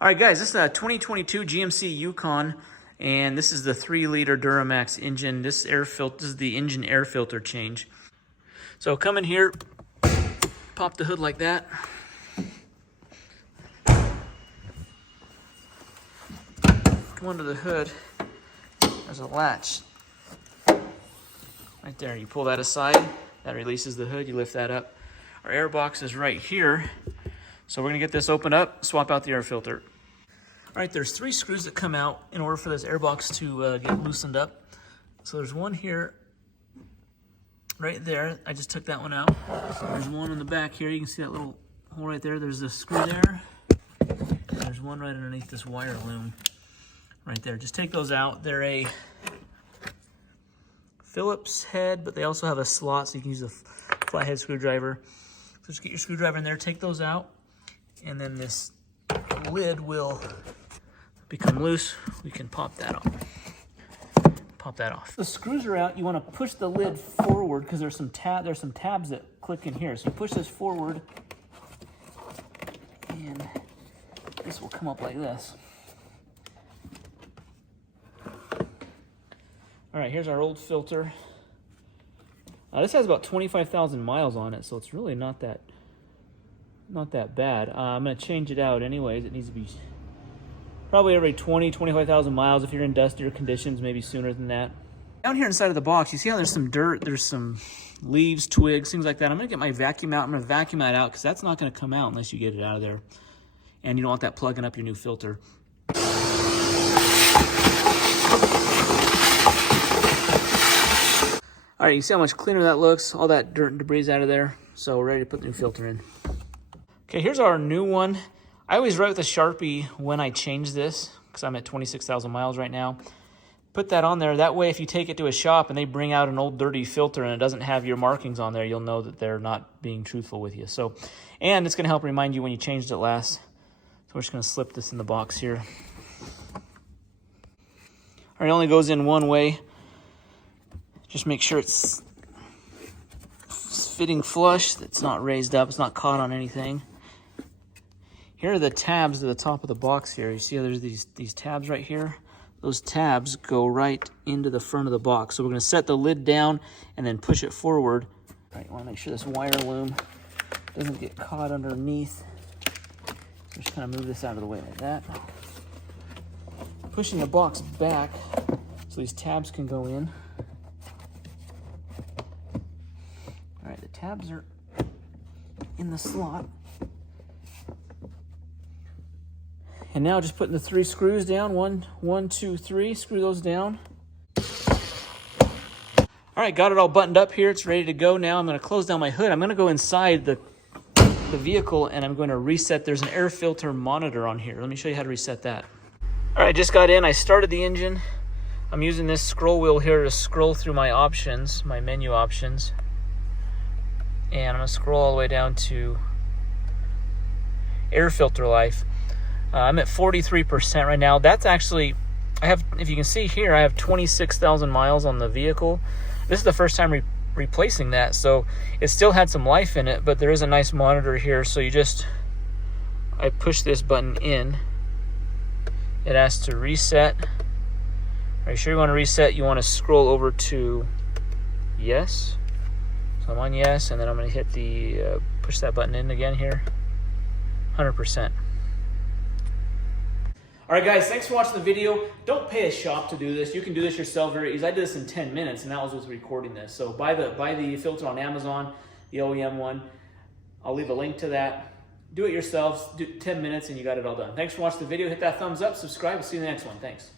All right, guys, this is a 2022 GMC Yukon, and this is the 3-liter Duramax engine. This is the engine air filter change. So come in here, pop the hood like that. Come under the hood. There's a latch right there. You pull that aside, that releases the hood. You lift that up. Our air box is right here. So we're gonna get this opened up, swap out the air filter. All right, there's 3 screws that come out in order for this air box to get loosened up. So there's one here, right there. I just took that one out. There's one on the back here. You can see that little hole right there. There's a screw there. And there's one right underneath this wire loom right there. Just take those out. They're a Phillips head, but they also have a slot, so you can use a flathead screwdriver. So just get your screwdriver in there, take those out, and then this lid will become loose. We can pop that off. Pop that off. The screws are out. You want to push the lid forward because there's some tabs that click in here. So push this forward, and this will come up like this. All right, here's our old filter. This has about 25,000 miles on it, so it's really not that bad. I'm going to change it out anyways. It needs to be probably every 25,000 miles. If you're in dustier conditions, maybe sooner than that. Down here inside of the box, you see how there's some dirt, there's some leaves, twigs, things like that. I'm going to get my vacuum out. I'm going to vacuum that out because that's not going to come out unless you get it out of there. And you don't want that plugging up your new filter. All right, you see how much cleaner that looks? All that dirt and debris out of there. So we're ready to put the new filter in. Okay, here's our new one. I always write with a Sharpie when I change this because I'm at 26,000 miles right now. Put that on there. That way, if you take it to a shop and they bring out an old dirty filter and it doesn't have your markings on there, you'll know that they're not being truthful with you. So, and it's going to help remind you when you changed it last. So we're just going to slip this in the box here. All right, it only goes in one way. Just make sure it's fitting flush, it's not raised up, it's not caught on anything. Here are the tabs at the top of the box here. You see how there's these tabs right here? Those tabs go right into the front of the box. So we're going to set the lid down and then push it forward. All right, you want to make sure this wire loom doesn't get caught underneath. So just kind of move this out of the way like that. Pushing the box back so these tabs can go in. All right, the tabs are in the slot. And now just putting the 3 screws down. 1, 2, 3. Screw those down. All right, got it all buttoned up here. It's ready to go now. I'm going to close down my hood. I'm going to go inside the vehicle and I'm going to reset. There's an air filter monitor on here. Let me show you how to reset that. All right, just got in. I started the engine. I'm using this scroll wheel here to scroll through my options, my menu options. And I'm going to scroll all the way down to air filter life. I'm at 43% right now. That's actually, if you can see here, I have 26,000 miles on the vehicle. This is the first time replacing that, so it still had some life in it, but there is a nice monitor here. So I push this button in. It asks to reset. Are you sure you want to reset? You want to scroll over to yes. So I'm on yes, and then I'm going to hit the, push that button in again here. 100%. All right, guys, thanks for watching the video. Don't pay a shop to do this. You can do this yourself very easy. I did this in 10 minutes, and that was with recording this. So buy the filter on Amazon, the OEM one. I'll leave a link to that. Do it yourselves. Do 10 minutes, and you got it all done. Thanks for watching the video. Hit that thumbs up, subscribe. We'll see you in the next one. Thanks.